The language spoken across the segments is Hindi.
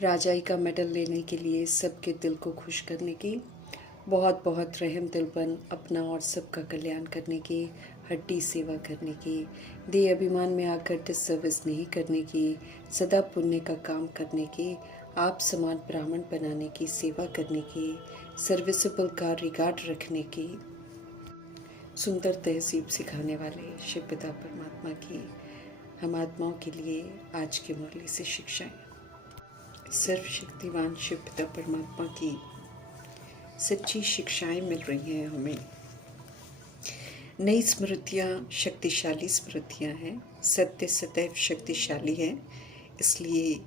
राजाई का मेडल लेने के लिए सबके दिल को खुश करने की, बहुत बहुत रहम दिलपन अपना और सबका कल्याण करने की, हड्डी सेवा करने की, देह अभिमान में आकर डिसर्विस नहीं करने की, सदा पुण्य का काम करने की, आप समान ब्राह्मण बनाने की, सेवा करने की, सर्विसेबल का रिगार्ड रखने की, सुंदर तहजीब सिखाने वाले शिव पिता परमात्मा की हम आत्माओं के लिए आज की मुरली से शिक्षाएं। सर्वशक्तिवान शिव पिता परमात्मा की सच्ची शिक्षाएं मिल रही हैं हमें। नई स्मृतियाँ शक्तिशाली स्मृतियाँ हैं, सत्य सदैव शक्तिशाली है, इसलिए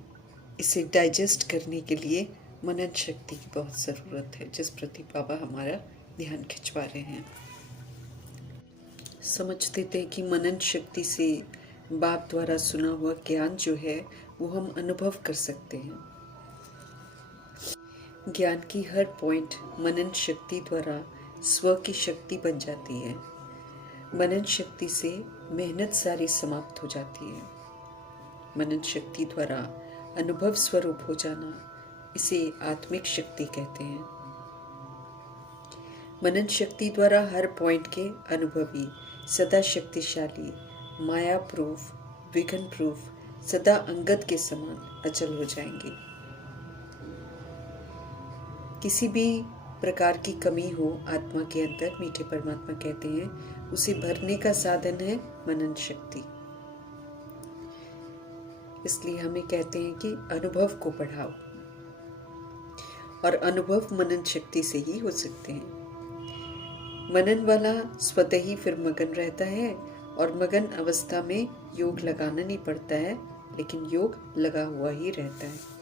इसे डाइजेस्ट करने के लिए मनन शक्ति की बहुत ज़रूरत है, जिस प्रति बाबा हमारा ध्यान खिंचवा रहे हैं। समझते थे कि मनन शक्ति से बाप द्वारा सुना हुआ ज्ञान जो है वो हम अनुभव कर सकते हैं। ज्ञान की हर पॉइंट मनन शक्ति द्वारा स्व की शक्ति बन जाती है। मनन शक्ति से मेहनत सारी समाप्त हो जाती है। मनन शक्ति द्वारा अनुभव स्वरूप हो जाना, इसे आत्मिक शक्ति कहते हैं। मनन शक्ति द्वारा हर पॉइंट के अनुभवी, सदा शक्तिशाली, माया प्रूफ, विघन प्रूफ, सदा अंगद के समान अचल हो जाएंगे। किसी भी प्रकार की कमी हो आत्मा के अंदर, मीठे परमात्मा कहते हैं, उसे भरने का साधन है मनन शक्ति। इसलिए हमें कहते हैं कि अनुभव को बढ़ाओ, और अनुभव मनन शक्ति से ही हो सकते हैं। मनन वाला स्वतः ही फिर मगन रहता है, और मगन अवस्था में योग लगाना नहीं पड़ता है, लेकिन योग लगा हुआ ही रहता है।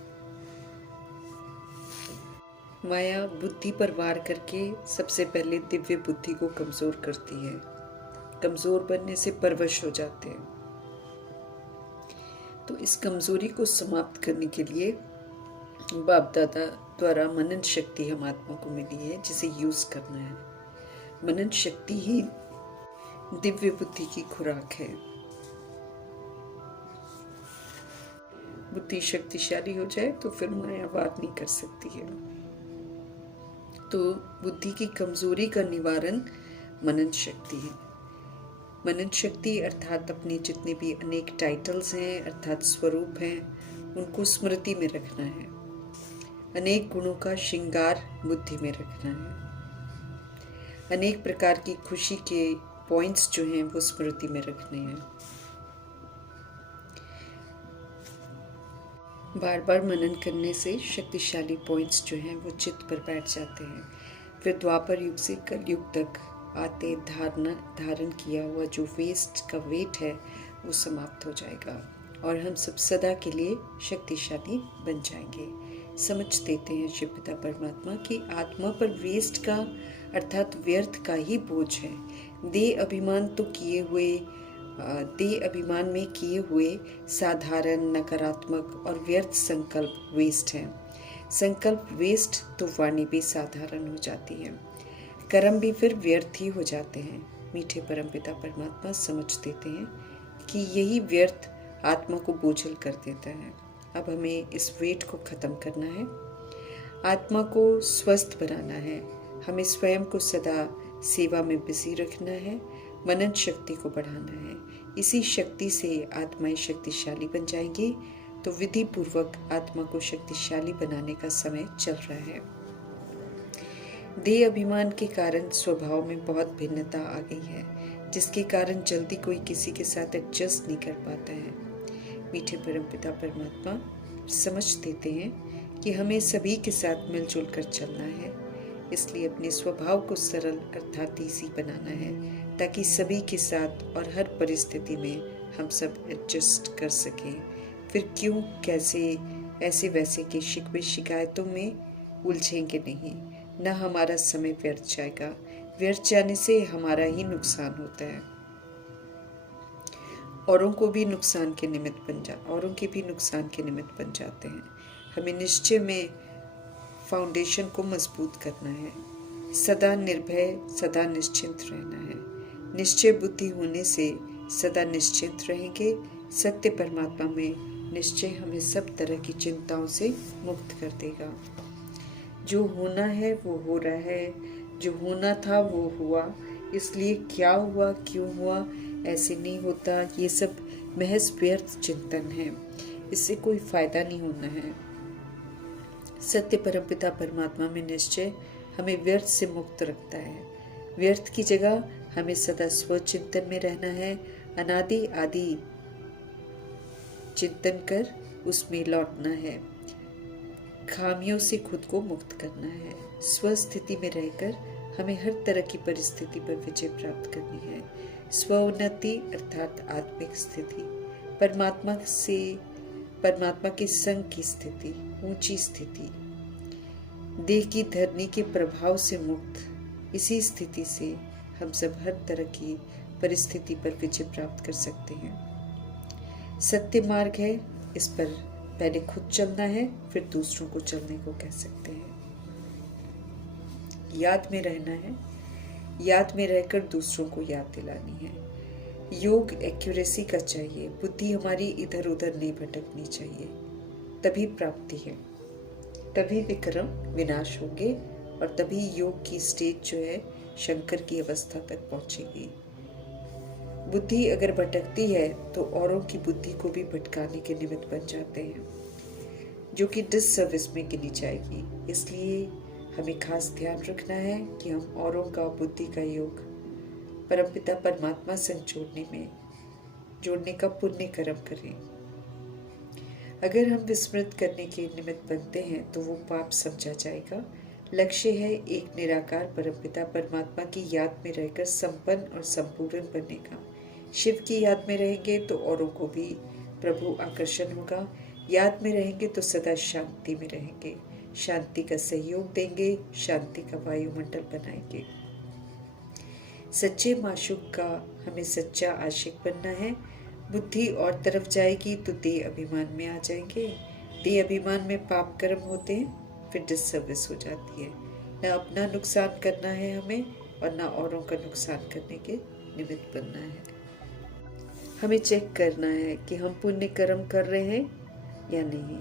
माया बुद्धि पर वार करके सबसे पहले दिव्य बुद्धि को कमजोर करती है। कमजोर बनने से परवश हो जाते हैं। तो इस कमजोरी को समाप्त करने के लिए बाप दादा द्वारा मनन शक्ति हम आत्मा को मिली है, जिसे यूज करना है। मनन शक्ति ही दिव्य बुद्धि की खुराक है। बुद्धि शक्तिशाली हो जाए तो फिर माया वार नहीं कर सकती है। तो बुद्धि की कमजोरी का निवारण मनन शक्ति है। मनन शक्ति अर्थात अपने जितने भी अनेक टाइटल्स हैं, अर्थात स्वरूप हैं, उनको स्मृति में रखना है। अनेक गुणों का श्रृंगार बुद्धि में रखना है। अनेक प्रकार की खुशी के पॉइंट्स जो हैं वो स्मृति में रखने हैं। बार बार मनन करने से शक्तिशाली पॉइंट्स जो हैं वो चित्त पर बैठ जाते हैं। फिर द्वापर युग से कलयुग तक आते धारण किया हुआ जो वेस्ट का वेट है वो समाप्त हो जाएगा, और हम सब सदा के लिए शक्तिशाली बन जाएंगे। समझ देते हैं शिव पिता परमात्मा की आत्मा पर वेस्ट का अर्थात व्यर्थ का ही बोझ है। देह अभिमान में किए हुए साधारण, नकारात्मक और व्यर्थ संकल्प वेस्ट हैं। संकल्प वेस्ट तो वाणी भी साधारण हो जाती है, कर्म भी फिर व्यर्थ ही हो जाते हैं। मीठे परमपिता परमात्मा समझ देते हैं कि यही व्यर्थ आत्मा को बोझल कर देता है। अब हमें इस वेट को खत्म करना है, आत्मा को स्वस्थ बनाना है। हमें स्वयं को सदा सेवा में बिजी रखना है, मनन शक्ति को बढ़ाना है। इसी शक्ति से आत्माएं शक्तिशाली बन जाएंगी। तो विधि पूर्वक आत्मा को शक्तिशाली बनाने का समय चल रहा है। देह अभिमान के कारण स्वभाव में बहुत भिन्नता आ गई है, जिसके कारण जल्दी कोई किसी के साथ एडजस्ट नहीं कर पाता है। मीठे परमपिता परमात्मा समझ देते हैं कि हमें सभी के साथ मिलजुल कर चलना है। इसलिए अपने स्वभाव को सरल अर्थात ईजी बनाना है, ताकि सभी के साथ और हर परिस्थिति में हम सब एडजस्ट कर सकें। फिर क्यों, कैसे, ऐसे वैसे के शिकवे शिकायतों में उलझेंगे नहीं। न हमारा समय व्यर्थ जाएगा। व्यर्थ जाने से हमारा ही नुकसान होता है। औरों के भी नुकसान के निमित्त बन जाते हैं। हमें निश्चय में फाउंडेशन को मजबूत करना है। सदा निर्भय, सदा निश्चिंत रहना है। निश्चय बुद्धि होने से सदा निश्चिंत रहेंगे। सत्य परमात्मा में निश्चय हमें सब तरह की चिंताओं से मुक्त कर देगा। जो होना है वो हो रहा है, जो होना था वो हुआ, इसलिए क्या हुआ क्यों हुआ ऐसे नहीं होता, ये सब महज व्यर्थ चिंतन है, इससे कोई फायदा नहीं होना है। सत्य परमपिता परमात्मा में निश्चय हमें व्यर्थ से मुक्त रखता है। व्यर्थ की जगह हमें सदा स्वचिंतन में रहना है, अनादि आदि चिंतन कर उसमें लौटना है, खामियों से खुद को मुक्त करना है। स्वस्थिति में रहकर हमें हर तरह की परिस्थिति पर विजय प्राप्त करनी है। स्वोन्नति अर्थात आत्मिक स्थिति, परमात्मा के संग की स्थिति, ऊंची स्थिति, देह की धरनी के प्रभाव से मुक्त, इसी स्थिति से हम सब हर तरह की परिस्थिति पर विजय प्राप्त कर सकते हैं। सत्य मार्ग है, इस पर पहले खुद चलना है, फिर दूसरों को चलने को कह सकते हैं। याद में रहना है, याद में रहकर दूसरों को याद दिलानी है। योग एक्यूरेसी का चाहिए, बुद्धि हमारी इधर उधर नहीं भटकनी चाहिए, तभी प्राप्ति है, तभी विक्रम विनाश होंगे और तभी योग की स्टेज जो है शंकर की अवस्था तक पहुंचेगी। बुद्धि अगर भटकती है तो औरों की बुद्धि को भी भटकाने के निमित्त बन जाते हैं, जो कि डिससर्विस में गिनी जाएगी। इसलिए हमें खास ध्यान रखना है कि हम औरों का बुद्धि का योग परमपिता परमात्मा से जोड़ने का पुण्य कर्म करें। अगर हम विस्मृत करने के निमित्त बनते हैं तो वो पाप समझा जाएगा। लक्ष्य है एक निराकार परमपिता परमात्मा की याद में रहकर संपन्न और संपूर्ण बनने का। शिव की याद में रहेंगे तो औरों को भी प्रभु आकर्षण होगा। याद में रहेंगे तो सदा शांति में रहेंगे, शांति का सहयोग देंगे, शांति का वायुमंडल बनाएंगे। सच्चे माशूक का हमें सच्चा आशिक बनना है। बुद्धि और तरफ जाएगी तो देह अभिमान में आ जाएंगे। देह अभिमान में पाप कर्म होते हैं, फिर डिससर्विस हो जाती है। न अपना नुकसान करना है हमें और न औरों का नुकसान करने के निमित्त बनना है। हमें चेक करना है कि हम पुण्य कर्म कर रहे हैं या नहीं,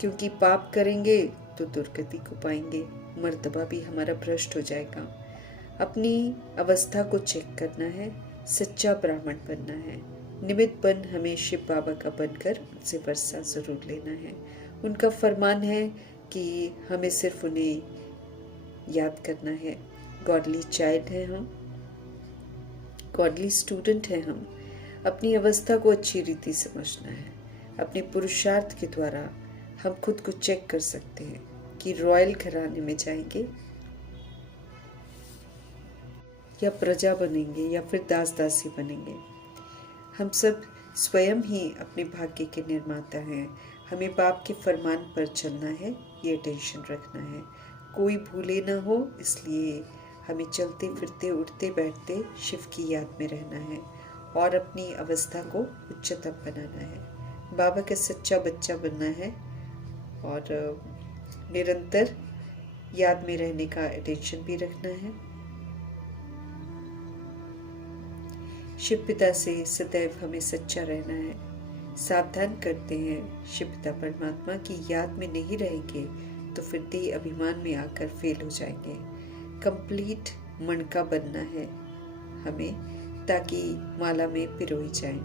क्योंकि पाप करेंगे तो दुर्गति को पाएंगे, मर्तबा भी हमारा भ्रष्ट हो जाएगा। अपनी अवस्था को चेक करना है, सच्चा ब्राह्मण बनना है। निमित्त बन हमें शिव बाबा का बनकर उनसे वर्षा जरूर लेना है। उनका फरमान है कि हमें सिर्फ उन्हें याद करना है। गॉडली चाइल्ड है हम, गॉडली स्टूडेंट है हम। अपनी अवस्था को अच्छी रीति समझना है। अपने पुरुषार्थ के द्वारा हम खुद को चेक कर सकते हैं कि रॉयल घराने में जाएंगे या प्रजा बनेंगे या फिर दास दासी बनेंगे। हम सब स्वयं ही अपने भाग्य के निर्माता हैं। हमें बाप के फरमान पर चलना है, ये टेंशन रखना है, कोई भूले ना हो। इसलिए हमें चलते फिरते उठते बैठते शिव की याद में रहना है और अपनी अवस्था को उच्चतम बनाना है। बाबा का सच्चा बच्चा बनना है और निरंतर याद में रहने का अटेंशन भी रखना है। शिव पिता से सदैव हमें सच्चा रहना है। सावधान करते हैं शिव पिता परमात्मा की याद में नहीं रहेंगे तो फिर देह अभिमान में आकर फेल हो जाएंगे। कंप्लीट मणका बनना है हमें, ताकि माला में पिरोई जाए।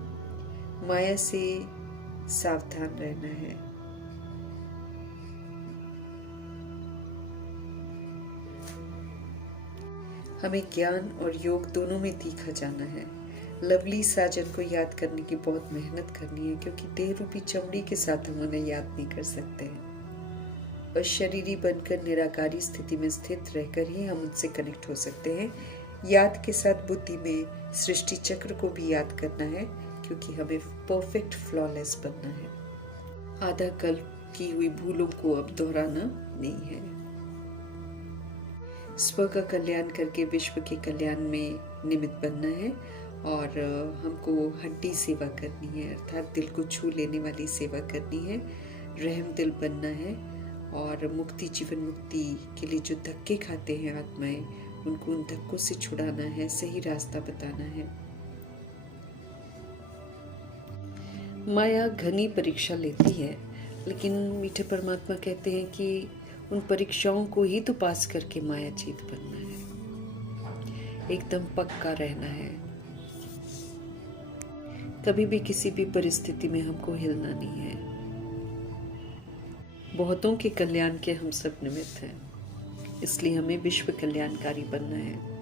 माया से सावधान रहना है। हमें ज्ञान और योग दोनों में तीखा जाना है। लवली साजन को याद करने की बहुत मेहनत करनी है, क्योंकि देह रूपी चमड़ी के साथ हम उन्हें याद नहीं कर सकते हैं। और शरीरी बनकर निराकारी स्थिति में स्थित रहकर ही हम उनसे कनेक्ट हो सकते हैं। याद के साथ बुद्धि में सृष्टि चक्र को भी याद करना है, क्योंकि हमें परफेक्ट फ्लॉलेस बनना है। आधा कल्प की हुई भूलों को अब दोहराना नहीं है। स्व का कल्याण करके विश्व के कल्याण में निमित्त बनना है और हमको हड्डी सेवा करनी है, अर्थात दिल को छू लेने वाली सेवा करनी है। रहम दिल बनना है और मुक्ति, जीवन मुक्ति के लिए जो धक्के खाते हैं आत्माएं, उनको उन धक्कों से छुड़ाना है, सही रास्ता बताना है। माया घनी परीक्षा लेती है, लेकिन मीठे परमात्मा कहते हैं कि उन परीक्षाओं को ही तो पास करके माया जीत बनना है, एकदम पक्का रहना है। कभी भी किसी भी परिस्थिति में हमको हिलना नहीं है। बहुतों के कल्याण के हम सब निमित्त हैं, इसलिए हमें विश्व कल्याणकारी बनना है।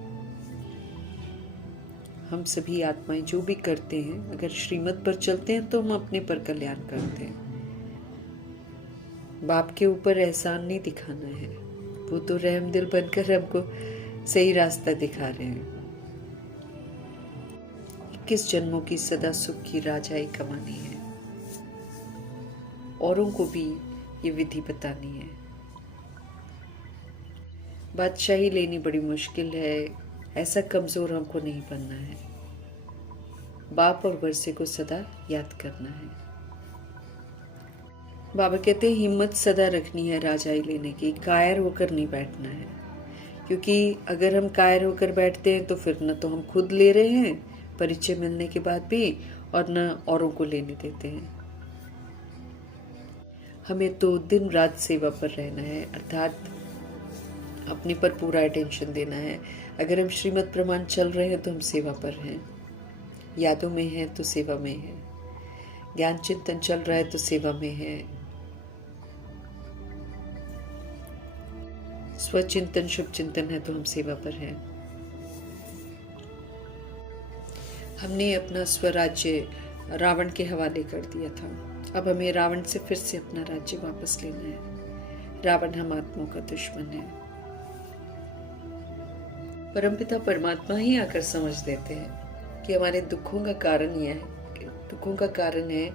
हम सभी आत्माएं जो भी करते हैं, अगर श्रीमत पर चलते हैं तो हम अपने पर कल्याण करते हैं। बाप के ऊपर एहसान नहीं दिखाना है, वो तो रहम दिल बनकर हमको सही रास्ता दिखा रहे हैं। 21 जन्मों की सदा सुख की राजाई कमानी है, औरों को भी ये विधि बतानी है। बादशाही लेनी बड़ी मुश्किल है, ऐसा कमजोर हमको नहीं बनना है। बाप और वर्षे को सदा याद करना है। बाबा कहते हैं हिम्मत सदा रखनी है राजाई लेने की, कायर होकर नहीं बैठना है। क्योंकि अगर हम कायर होकर बैठते हैं तो फिर न तो हम खुद ले रहे हैं परिचय मिलने के बाद भी, और न औरों को लेने देते हैं। हमें तो दिन रात सेवा पर रहना है, अर्थात अपने पर पूरा अटेंशन देना है। अगर हम श्रीमद् प्रमाण चल रहे हैं तो हम सेवा पर हैं, यादों में हैं तो सेवा में हैं, ज्ञान चिंतन चल रहा है तो सेवा में है, स्वचिंतन शुभ चिंतन है तो हम सेवा पर हैं। हमने अपना स्वराज्य रावण के हवाले कर दिया था, अब हमें रावण से फिर से अपना राज्य वापस लेना है। रावण हम आत्माओं का दुश्मन है। परमपिता परमात्मा ही आकर समझ देते हैं कि हमारे दुखों का कारण यह है, दुखों का कारण है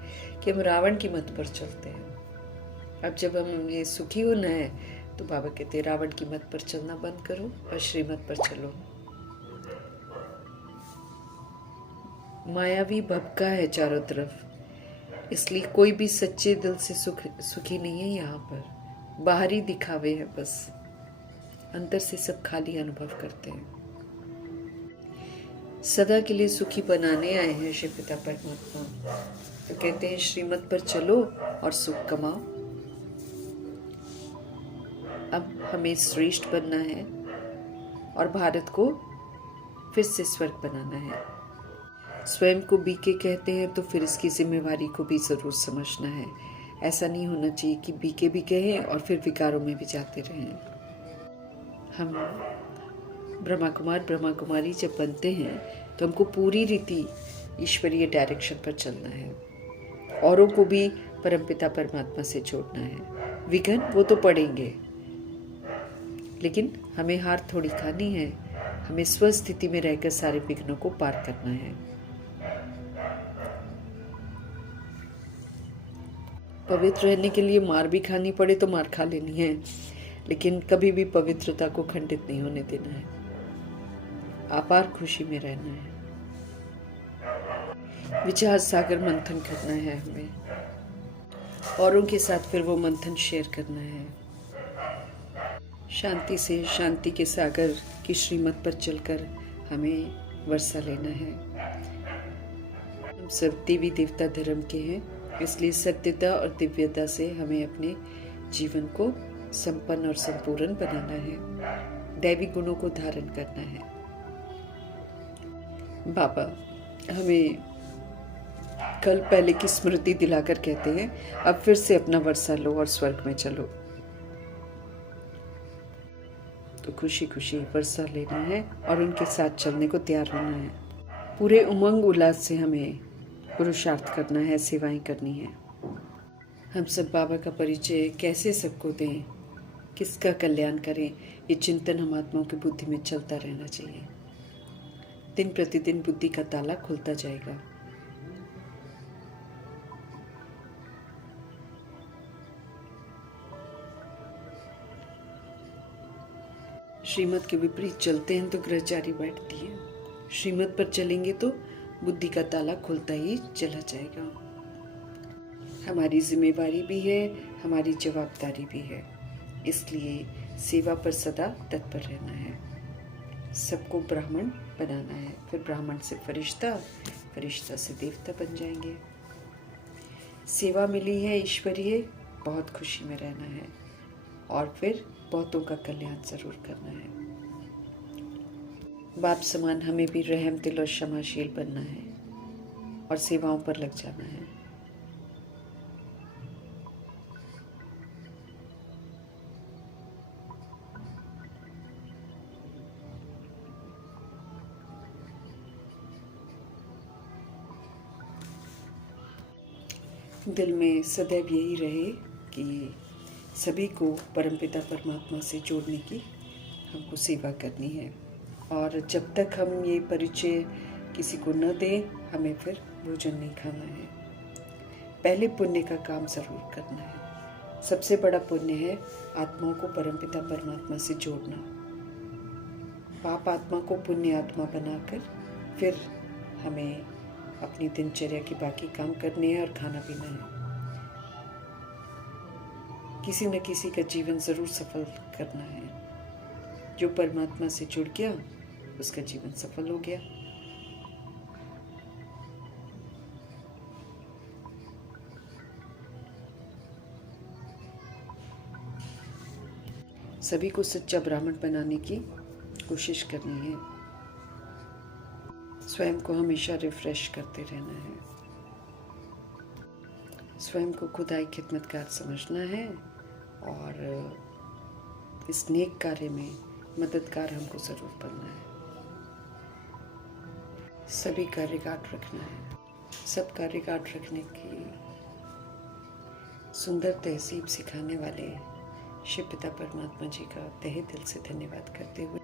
कि हम रावण की मत पर चलते हैं। अब जब हमें सुखी होना है तो बाबा कहते हैं रावण की मत पर चलना बंद करो और श्रीमत पर चलो। मायावी भपका है चारों तरफ, इसलिए कोई भी सच्चे दिल से सुखी नहीं है। यहाँ पर बाहरी दिखावे हैं, बस अंदर से सब खाली अनुभव करते हैं। सदा के लिए सुखी बनाने आए हैं शिव पिता परमात्मा, तो कहते हैं श्रीमत पर चलो और सुख कमाओ। अब हमें श्रेष्ठ बनना है और भारत को फिर से स्वर्ग बनाना है। स्वयं को बीके कहते हैं तो फिर इसकी जिम्मेवारी को भी जरूर समझना है। ऐसा नहीं होना चाहिए कि बीके भी कहें और फिर विकारों में भी जाते रहें। हम ब्रह्मा कुमार ब्रह्मा कुमारी जब बनते हैं तो हमको पूरी रीति ईश्वरीय डायरेक्शन पर चलना है, औरों को भी परमपिता परमात्मा से जोड़ना है। विघ्न वो तो पड़ेंगे, लेकिन हमें हार थोड़ी खानी है। हमें स्वस्थिति में रहकर सारे विघ्नों को पार करना है। पवित्र रहने के लिए मार भी खानी पड़े तो मार खा लेनी है, लेकिन कभी भी पवित्रता को खंडित नहीं होने देना है। अपार खुशी में रहना है। विचार सागर मंथन करना है हमें, औरों के साथ फिर वो मंथन शेयर करना है। शांति से शांति के सागर की श्रीमत पर चलकर हमें वर्षा लेना है। हम सब देवी देवता धर्म के हैं, इसलिए सत्यता और दिव्यता से हमें अपने जीवन को संपन्न और संपूर्ण बनाना है। दैवी गुणों को धारण करना है। बाबा हमें कल पहले की स्मृति दिलाकर कहते हैं अब फिर से अपना वर्षा लो और स्वर्ग में चलो। तो खुशी खुशी वर्षा लेना है और उनके साथ चलने को तैयार होना है। पूरे उमंग उल्लास से हमें पुरुषार्थ करना है, सेवाएं करनी है। हम सब बाबा का परिचय कैसे सबको दें, किसका कल्याण करें, ये चिंतन हम आत्माओं की बुद्धि में चलता रहना चाहिए। दिन प्रतिदिन बुद्धि का ताला खुलता जाएगा। श्रीमत के विपरीत चलते हैं तो ग्रहचारी बैठती है, श्रीमत पर चलेंगे तो बुद्धि का ताला खुलता ही चला जाएगा। हमारी जिम्मेवारी भी है, हमारी जवाबदारी भी है, इसलिए सेवा पर सदा तत्पर रहना है। सबको ब्राह्मण बनाना है, फिर ब्राह्मण से फरिश्ता, फरिश्ता से देवता बन जाएंगे। सेवा मिली है ईश्वरीय, बहुत खुशी में रहना है और फिर बहुतों का कल्याण ज़रूर करना है। बाप समान हमें भी रहम दिल और क्षमाशील बनना है और सेवाओं पर लग जाना है। दिल में सदैव यही रहे कि सभी को परमपिता परमात्मा से जोड़ने की हमको सेवा करनी है और जब तक हम ये परिचय किसी को न दें, हमें फिर भोजन नहीं खाना है। पहले पुण्य का काम ज़रूर करना है। सबसे बड़ा पुण्य है आत्माओं को परमपिता परमात्मा से जोड़ना। पाप आत्मा को पुण्य आत्मा बनाकर फिर हमें अपनी दिनचर्या के बाकी काम करने हैं और खाना पीना है। किसी न किसी का जीवन ज़रूर सफल करना है। जो परमात्मा से जुड़ गया उसका जीवन सफल हो गया। सभी को सच्चा ब्राह्मण बनाने की कोशिश करनी है। स्वयं को हमेशा रिफ्रेश करते रहना है। स्वयं को खुदाई खिदमतगार समझना है और इस नेक कार्य में मददगार हमको ज़रूर बनना है। सभी का रिकॉर्ड रखना है। सब का रिकॉर्ड रखने की सुंदर तहसीब सिखाने वाले शिव पिता परमात्मा जी का तहे दिल से धन्यवाद करते हुए